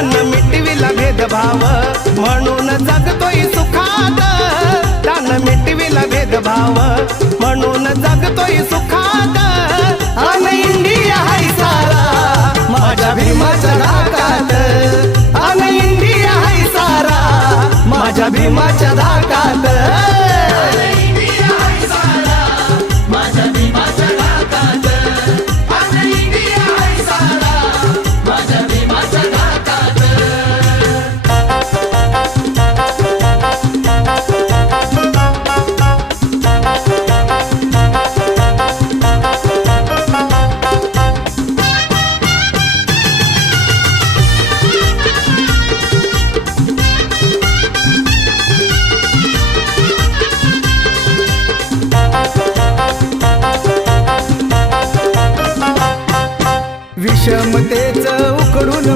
त्यानं मिटविला भेदभाव म्हणून जगतोय सुखात, त्यानं मिटविला भेदभाव म्हणून जगतोय सुखात। अन इंडिया हाय सारा माझ्या भीमाच्या धाकात, अन इंडिया हाय सारा माझ्या भीमाच्या धाकात।